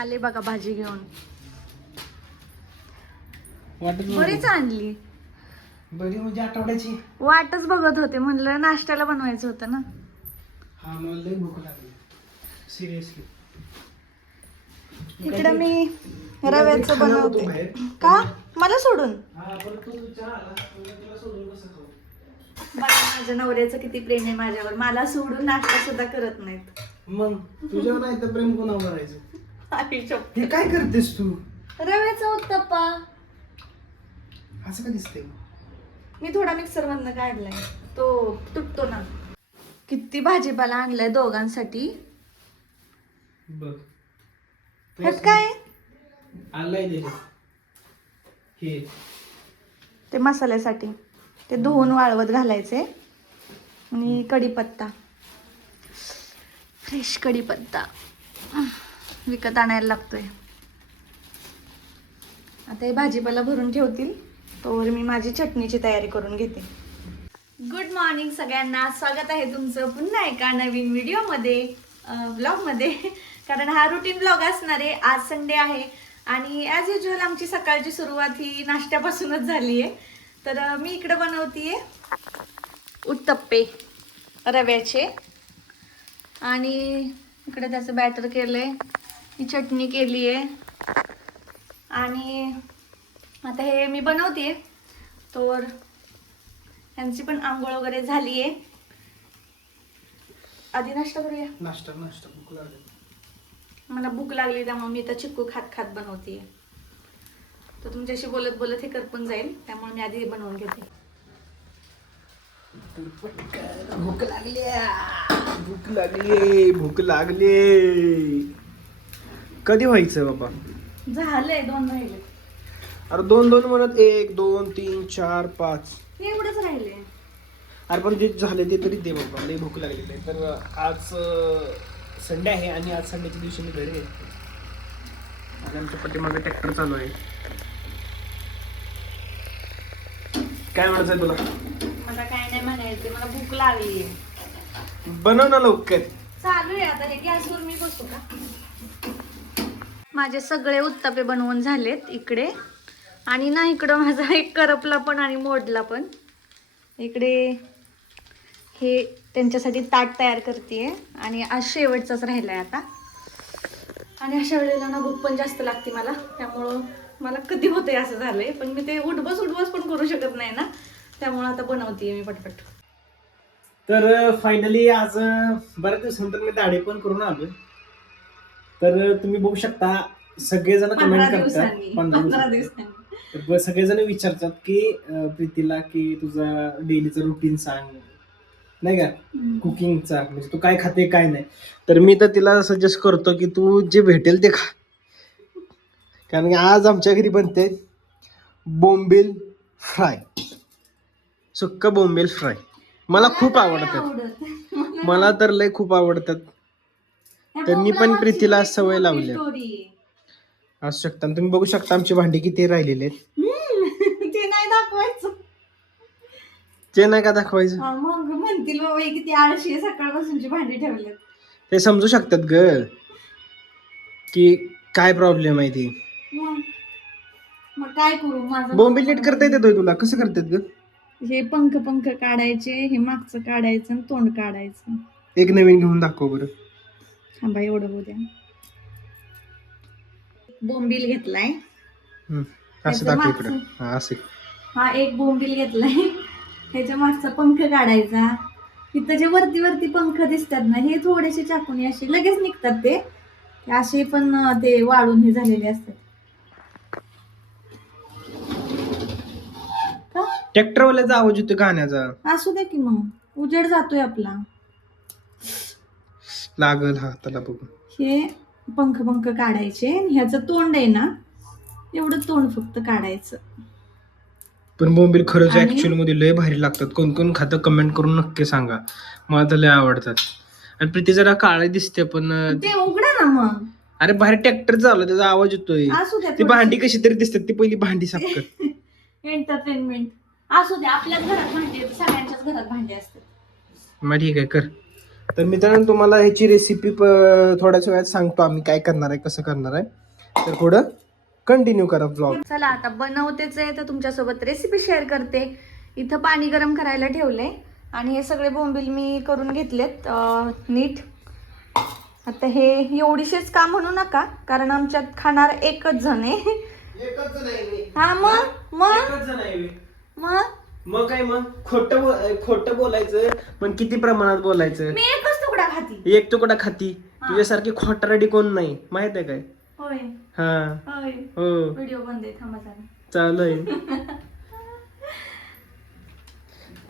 आले बघा भाजी घेऊन. बरीच आणली. बरी म्हणजे आठवड्याची. वाटच बघत होते, म्हणलं नाश्त्याला बनवायचं होतं ना. हा मला लई भूक लागली सिरियसली. इकडं मी रव्याचं बनवते. का मला सोडून? माझ्या नवऱ्याचं किती प्रेम आहे माझ्यावर, मला सोडून नाश्ता सुद्धा करत नाहीत. मग तुझ्यावर नाही तर प्रेम कोणावर करायचं? हे काय करतेस तू? रव्याचा उत्तप्पा. असं का दिसतंय? मी थोडा मिक्सर मधनं काढलाय, तो तुटतो ना. किती भाजीपाला आणलाय दोघांसाठी. बघ ह्यात काय आणलाय हे ते मसाल्यासाठी, ते धुवून वाळवत घालायचे. आणि कढीपत्ता, फ्रेश कढीपत्ता विकत आणायला लागतोय. आता हे भाजीपाला भरून ठेवतील, तोवर मी माझी चटणीची तयारी करून घेते. गुड मॉर्निंग सगळ्यांना, स्वागत आहे तुमचं पुन्हा एका नवीन व्हिडिओमध्ये, ब्लॉगमध्ये. कारण हा रुटीन ब्लॉग असणार आहे. आज संडे आहे आणि ॲज युजल आमची सकाळची सुरुवात ही नाश्त्यापासूनच झाली आहे. तर मी इकडे बनवतीये उत्तप्पे रव्याचे, आणि इकडे त्याचं बॅटर केलंय, ही चटणी केली आहे. आणि आता हे मी बनवतेय, तर यांची पण आंघोळ वगैरे झाली आहे. आधी नाश्ता करूया. नाश्ता भूक लागली. मला भूक लागली त्यामुळे मी तर चिक्कू खात खात बनवतेय. तर तुमच्याशी बोलत बोलत हे करपून जाईल, त्यामुळे मी आधी बनवून घेते. भूक लागली. कधी व्हायचं बाबा? झालंय, 2 राहिले. अरे 2 म्हणत 1 2 3 4 5 एवढंच राहिले. अरे पण जे झाले ते तरी दे बाबा, लई भूक लागली नाही. तर आज संडे आहे आणि आज संडेच्या दिवशी मी घरी येतो आणि आमच्या पाठीमागे ट्रॅक्टर चालू आहे. काय म्हणायचंय तुला? मला काय नाही म्हणायचं, मला भूक लागली. बनव ना लवकर. चालू आहे आता, हे गॅसवर मी बसू का? माझे सगळे उत्तपे बनवून झालेत इकडे. आणि ना इकडं माझा एक करपला पण आणि मोडला पण. इकडे हे त्यांच्यासाठी ताट तयार करतेय आणि आज शेवटचाच राहिलाय आता. आणि अशा वेळेला ना भूक पण जास्त लागते मला, त्यामुळं मला कधी होतंय असं झालंय. पण मी ते उठबस पण करू शकत नाही ना, त्यामुळं आता बनवतेय मी पटपट. तर फायनली आज बऱ्याच दिवसानंतर मी दाढी पण करून आलोय. तर तुम्ही बघू शकता, सगळेजण कमेंट करतात 15 दिवसांनी. तर सगळेजण विचारतात की प्रीतीला की तुझा डेलीचं रुटीन सांग, नाही का, कुकिंगचा, म्हणजे तू काय खाते काय नाही. तर मी तर तिला सजेस्ट करतो की तू जे भेटेल ते खा. कारण की आज आमच्या घरी बनते बोंबील फ्राय, सुक्का बोंबील फ्राय. मला खूप आवडतात, मला तर लय खूप आवडतात. तर मी पण प्रीतीला सवय लावली. असू शकता तुम्ही बघू शकता आमची भांडी किती राहिलेली आहेत. ते नाही दाखवायचं. ते नाही का दाखवायचं? मग म्हणतील बाबा किती आळशी आहे, सकाळपासूनची भांडी ठेवल्यात. ते समजू शकतात ग की काय प्रॉब्लेम आहे ती. मग काय करू? माझं बोंबील नीट करता येते तुला? कसं करतात ग? हे पंख काढायचे, हे मागचं काढायचं आणि तोंड काढायचं. एक नवीन घेऊन दाखव बरं. थांबा, एवढं उद्या. बोंबील घेतलाय, असं दाखव इकडं. हा असं. हा एक बोंबील घेतलाय, ह्याच्या मागचा पंख काढायचा. इथं जे वरती पंख दिसतात ना, हे थोडेसे चाकून असे लगेच निघतात. ते असे पण ते वाळून हे झालेले असतात. ट्रॅक्टर वाल्याचा आवाज येतो गाण्याचा. असू दे की, मग उजेड जातोय आपला. लागल हाताला बघू. हे पंख काढायचे. ह्याचं तोंड आहे ना, एवढं तोंड फक्त काढायचं. पण बोंबील खरंच ऍक्च्युअल मध्ये लय भारी लागतात. कोण कोण खातं कमेंट करून नक्की सांगा, मला तर लय आवडतात. आणि प्रीती जरा काळी दिसते पण ते उघडा ना मग. अरे बाहेर ट्रॅक्टर चालू, त्याचा आवाज येतोय. ती भांडी कशी तरी दिसतात, ती पहिली भांडी साफ कर. एंटरटेनमेंट असू दे, आपल्याच घरात भांडी, सगळ्यांच्याच घरात भांडी असतात. मग ठीक आहे कर. तर मित्रांनो तुम्हाला ह्याची रेसिपी थोड्याच वेळात सांगतो आम्ही काय करणार आहे, कसं करणार आहे. तर पुढं कंटिन्यू करा ब्लॉग. चला आता बनवतेच आहे तर तुमच्यासोबत रेसिपी शेअर करते. इथं पाणी गरम करायला ठेवलंय आणि हे सगळे बोंबील मी करून घेतलेत नीट. आता हे एवढीशेच का म्हणू नका, कारण आमच्यात खाणार एकच जण आहे. हा मग काय मग खोटं बोलायचं, पण किती प्रमाणात बोलायचं. मी एकच तुकडा खाती. एक तुकडा खाती. तुझ्यासारखी खोटारडी कोण नाही, माहित आहे काय. होय हा होय. हो व्हिडिओ बंद आहे, थांबा जरा. चालू आहे.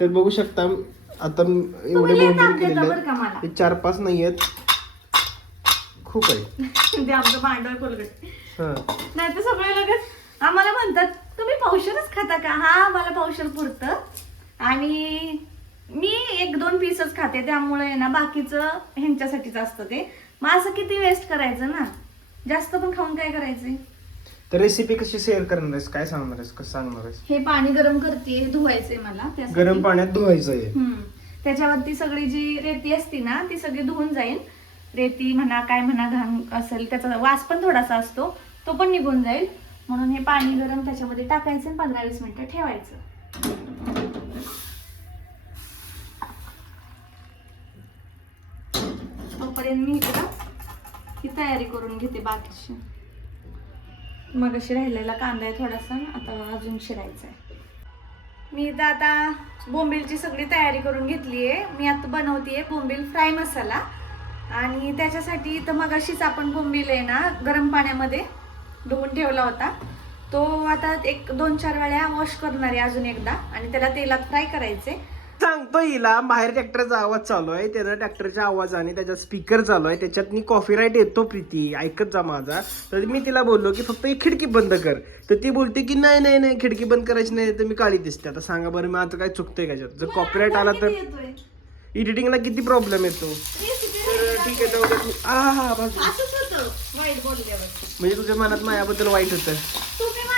तर बघू शकता आता एवढे बोंबील केलेले बरं का मला. हे 4-5 नाही आहेत, खूप आहे. ते आमचं भांडवल कोलगट. हा नाही तर सगळे लगेच आम्हाला म्हणतात तुम्ही पावशेरच खाता का. हा मला पावशेर पुरतं आणि मी 1-2 पीसच खाते, त्यामुळे ना बाकीचं ह्यांच्यासाठीच असतं ते. मग असं किती वेस्ट करायचं ना, जास्त पण खाऊन काय करायचंय. तर रेसिपी कशी शेअर करणार आहेस, काय सांगणार आहेस, कसं सांगणार आहेस. हे पाणी गरम करते, धुवायचंय मला त्यासाठी. गरम पाण्यात धुवायचं आहे. त्याच्यावरती सगळी जी रेती असती ना ती सगळी धुवून जाईल. रेती म्हणा काय म्हणा घाण असेल, त्याचा वास पण थोडासा असतो, तो पण निघून जाईल. म्हणून हे पाणी गरम त्याच्यामध्ये टाकायचं, 15-20 मिनिटं ठेवायचं. तोपर्यंत मी इकडं ही तयारी करून घेते बाकीची. मग अशी राहिलेला कांदा आहे थोडासा, आता अजून शिरायचा आहे. मी इथं आता बोंबीलची सगळी तयारी करून घेतली आहे. मी आता बनवतीये बोंबील फ्राय मसाला, आणि त्याच्यासाठी इथं मग अशीच आपण बोंबील आहे ना गरम पाण्यामध्ये धुवून ठेवला होता. तो आता 1-2-4 वेळा वॉश करणार आहे अजून एकदा, आणि त्याला तेलात फ्राय करायचे. सांगतो हिला बाहेर ट्रॅक्टरचा आवाज चालू आहे, त्याचा ट्रॅक्टरच्या आवाजाने त्याचा स्पीकर चालू आहे, त्याच्यात कॉपीराईट येतो. प्रीती ऐकत जा माझा. तर मी तिला बोललो की फक्त एक खिडकी बंद कर, तर ती बोलते की नाही नाही नाही खिडकी बंद करायची नाही, तर मी काळी दिसते. आता सांगा बरं मी आता काय चुकतंय का, जर कॉपीराईट आला तर एडिटिंगला किती प्रॉब्लेम येतो. तर ठीक आहे जाऊ दे. म्हणजे तुझ्या मनात माझ्याबद्दल वाईट होतं,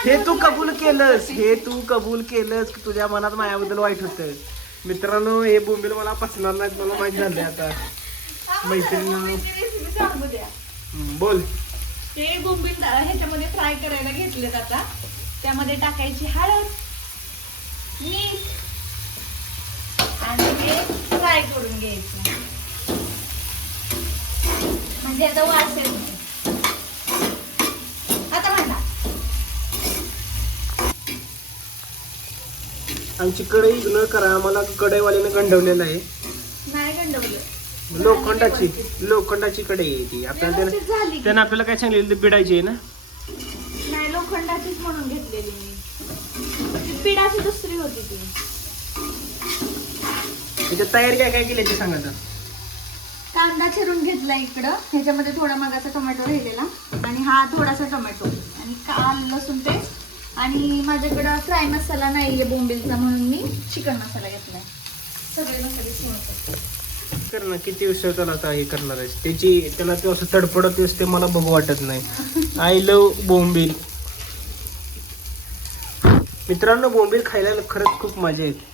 हे तू कबूल केलंस, की तुझ्या मनात माझ्याबद्दल वाईट होतं. मित्रांनो हे बोंबील मला पचणार नाहीत, मला माहित झालंय आता. मैत्रिणींनो बोल. ते बोंबील ह्याच्यामध्ये फ्राय करायला घेतलेत. आता त्यामध्ये टाकायची हळद, मीठ आणि हे फ्राय करून घ्यायचं, म्हणजे आता वास येत नाही. आता म्हणा आमची कढई इग्नोर करा, आम्हाला कढईवाल्याने गंडवलेलं आहे. नाही गंडवलं, लोखंडाची कढई आहे ती. आपल्याला झाली. त्यानं आपल्याला काय सांगितलं बिडायची आहे ना. नाही लोखंडाचीच म्हणून घेतलेली मी, ती पिडाची दुसरी होती ती. त्याच्यात तयारी काय काय केली ते सांगायचं. कांदा चिरून घेतला इकडं, ह्याच्यामध्ये थोडा मगाचा टोमॅटो राहिलेला, आणि हा थोडासा टोमॅटो, आणि आलं लसूण पेस्ट. आणि माझ्याकडं फ्राय मसाला नाहीये बोंबीलचा, म्हणून मी चिकन मसाला घेतलाय. सगळे मसाले कर ना, किती उशीर त्याला आता हे करणार आहेस, त्याला ते असं तडफडत असते, मला बघू वाटत नाही. आय लव्ह बोंबील. मित्रांनो बोंबील खायला खरंच खूप मजा येते.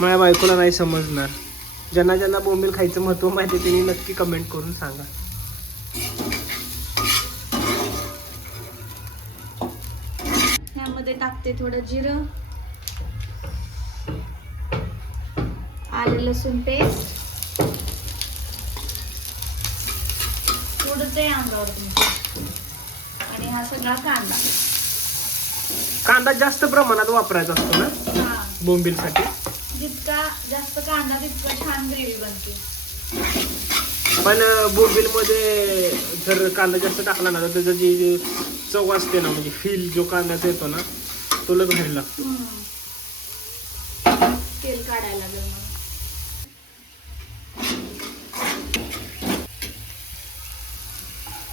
माझ्या बायकोला नाही समजणार. ज्यांना ज्यांना बोंबील खायचं महत्व माहिती आहे त्यांनी नक्की कमेंट करून सांगा. ह्यामध्ये टाकते थोडं जिरं, आलं लसूण पेस्ट, थोडं ते अंगावर आणि हा सगळा कांदा जास्त प्रमाणात वापरायचा असतो ना बोंबीलसाठी. जितका जास्त कांदा तितका छान ग्रेव्ही बनते. पण बोंबील मध्ये जर कांदा जास्त टाकला ना तर त्याची जी चव असते ना, म्हणजे फील जो कांद्याचा येतो ना तो लय भारी लागतो. तेल काढायला लागेल मला.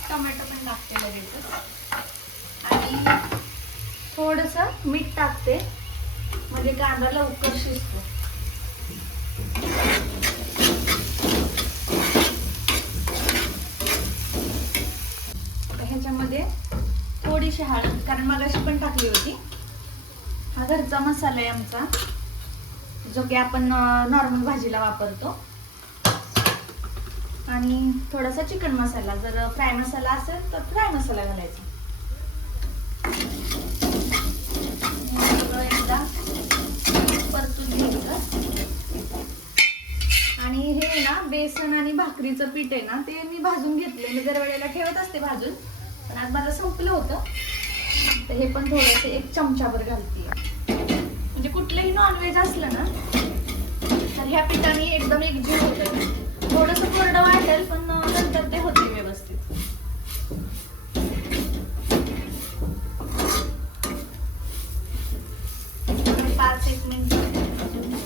टोमॅटो पण टाकते लगेच, आणि थोडंसं मीठ टाकते, म्हणजे कांदा लवकर शिजतो. ह्याच्यामध्ये थोडीशी हळद, कारण मगाशी पण टाकली होती. हा घरचा मसाला आहे आमचा, जो की आपण नॉर्मल भाजीला वापरतो. आणि थोडासा चिकन मसाला, जर फ्राय मसाला असेल तर फ्राय मसाला घालायचा. सगळं एकदा परतून घ्यायचं. आणि हे ना बेसन आणि भाकरीचं पीठ आहे ना, ते मी भाजून घेतले. मी दरवेळेला ठेवत असते भाजून, पण आज मला संपलं होतं, तर हे पण थोडंसं 1 चमचाभर घालते. म्हणजे कुठलंही नॉनव्हेज असलं ना तर ह्या पिठाने एकदम एकजीव होतं. थोडंसं कोरडं वाटेल पण नंतर ते होते व्यवस्थित. 5-1 मिनिट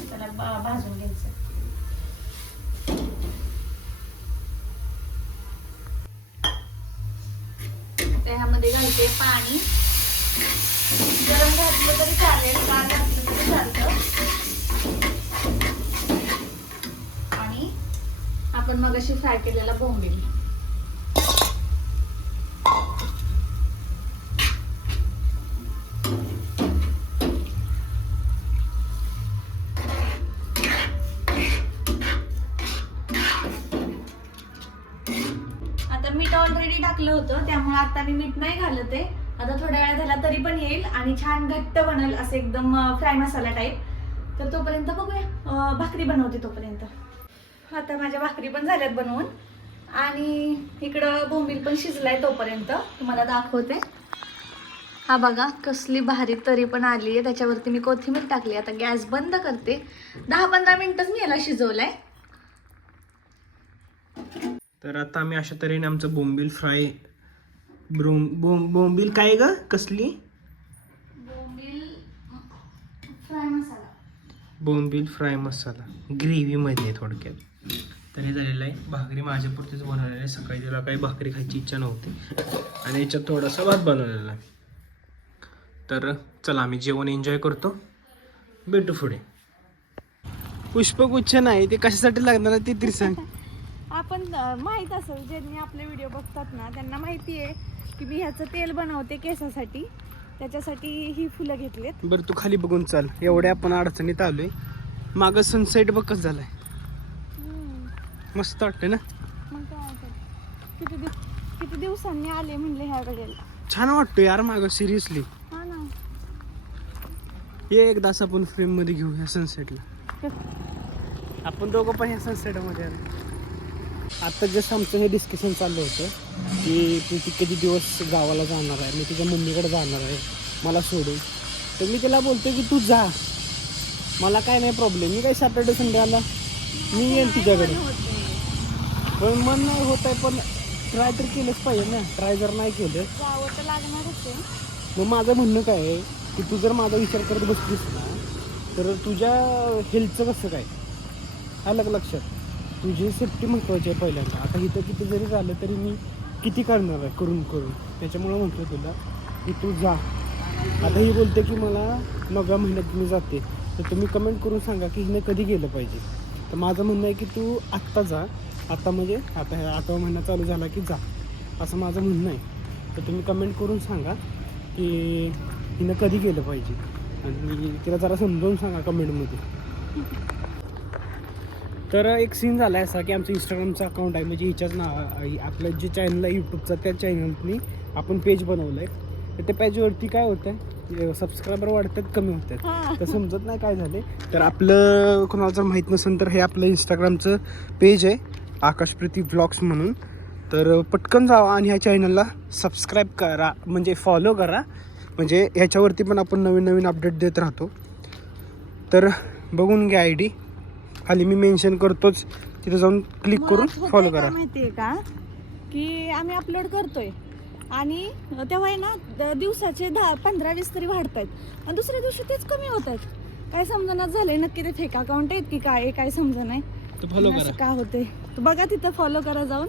त्याला भाजून घ्यायचं. त्यामध्ये घालते पाणी. गरम घातलं तरी चालेल, गार घातलं तरी चालतं. आणि आपण मगाशी फ्राय केलेला बोंबील. आता मीठ ऑलरेडी टाकलं होतं, त्यामुळे आता मी मीठ नाही घालत आहे. आता थोड्या वेळ झाला तरी पण येईल आणि छान घट्ट बनेल असं एकदम फ्राय मसाला टाईप. तर तोपर्यंत बघूया, भाकरी बनवते तोपर्यंत. आता माझ्या भाकरी पण झाल्यात बनवून आणि इकडं बोंबील पण शिजलाय. तोपर्यंत तुम्हाला दाखवते. हा बघा कसली भारी तरी पण आली आहे. त्याच्यावरती मी कोथिंबीर टाकली. आता गॅस बंद करते. 10-15 मिनिटच मी याला शिजवलंय. तर आता आम्ही अशा तऱ्हेने आमचं बोंबील फ्राय बोंबील काय ग कसली बोंबील फ्राय मसाला. बोंबील फ्राय मसाला ग्रेव्हीमध्ये थोडक्यात. तर हे झालेलं आहे. भाकरी माझ्यापुरतीच बनवलेलं आहे. सकाळी तिला काही भाकरी खायची इच्छा नव्हती आणि याच्यात थोडासा भात बनवलेला आहे. तर चला आम्ही जेवण एन्जॉय करतो. भेटू पुढे. पुष्पगुच्छ नाही ते कशासाठी लागणार ते तरी सांग. आपण माहीत असेल, ज्यांनी आपले व्हिडिओ बघतात ना त्यांना माहिती आहे की मी ह्याचं तेल बनवते केसासाठी. त्याच्यासाठी ही फुलं घेतलीत. बरं तू खाली बघून चाल. एवढ्या आपण अडचणीत आलोय. मागं सनसेट बघ कसं झालाय. मस्त वाटतंय ना. मग काय किती दिवसांनी आले म्हणले ह्या वेळेला. छान वाटतोय यार मागं सिरियसली. हा ना. हे एकदाच आपण फ्रेम मध्ये घेऊ ह्या सनसेटला. आपण दोघं पण ह्या सनसेट मध्ये आलो. आता जस्ट आमचं हे डिस्कशन चाललं होतं की तू किती दिवस गावाला जाणार आहे. मी तुझ्या मम्मीकडे जाणार आहे मला सोडून. तर मी तिला बोलतो की तू जा, मला काय नाही प्रॉब्लेम. मी काय सॅटर्डे संडे आला मी येईन तुझ्याकडे. पण मन नाही होत आहे, पण ट्राय तर केलंच पाहिजे ना. ट्राय जर नाही केलं जावं तर लागणारच आहे. मग माझं म्हणणं काय आहे की तू जर माझा विचार करत बसलीस ना तर तुझ्या हेल्थचं कसं काय आलं लक्षात. तुझी सेफ्टी महत्त्वाची आहे पहिल्यांदा. आता इथं किती जरी झालं तरी मी किती करणार आहे करून. त्याच्यामुळं म्हटलं तुला की तू जा. आता ही बोलते की मला 9व्या महिन्यात मी जाते. तर तुम्ही कमेंट करून सांगा की हिने कधी गेलं पाहिजे. तर माझं म्हणणं आहे की तू आत्ता जा. आता म्हणजे आता ह्या 8वा महिना चालू झाला की जा, असं माझं म्हणणं आहे. तर तुम्ही कमेंट करून सांगा की हिनं कधी गेलं पाहिजे आणि तिला जरा समजावून सांगा कमेंटमध्ये. तर एक सीन झाला आहे असा की आमचं इंस्टाग्रामचं अकाउंट आहे, म्हणजे हिच्याच आपलं जे चॅनल आहे यूट्यूबचं त्या चॅनलनी आपण पेज बनवलं आहे. तर त्या पेजवरती काय होतं आहे सबस्क्रायबर वाढतात कमी होतात. तर समजत नाही काय झाले. तर आपलं कोणाला जर माहीत नसेल तर हे आपलं इंस्टाग्रामचं पेज आहे आकाशप्रीती व्लॉग्स म्हणून. तर पटकन जावा आणि ह्या चॅनलला सबस्क्राईब करा, म्हणजे फॉलो करा. म्हणजे ह्याच्यावरती पण आपण नवीन अपडेट देत राहतो. तर बघून घ्या ID खाली मी मेन्शन करतोच, तिथं जाऊन क्लिक करून फॉलो करा. माहितीये का की आम्ही अपलोड करतोय आणि तेव्हा आहे ना दिवसाचे 10-15-20 तरी वाढतायत आणि दुसऱ्या दिवशी तेच कमी होत आहेत. काय समजणार झालंय नक्की ते फेक अकाउंट आहेत की काय समजा नाही. फॉलो करा काय होते तर बघा तिथं फॉलो करा जाऊन.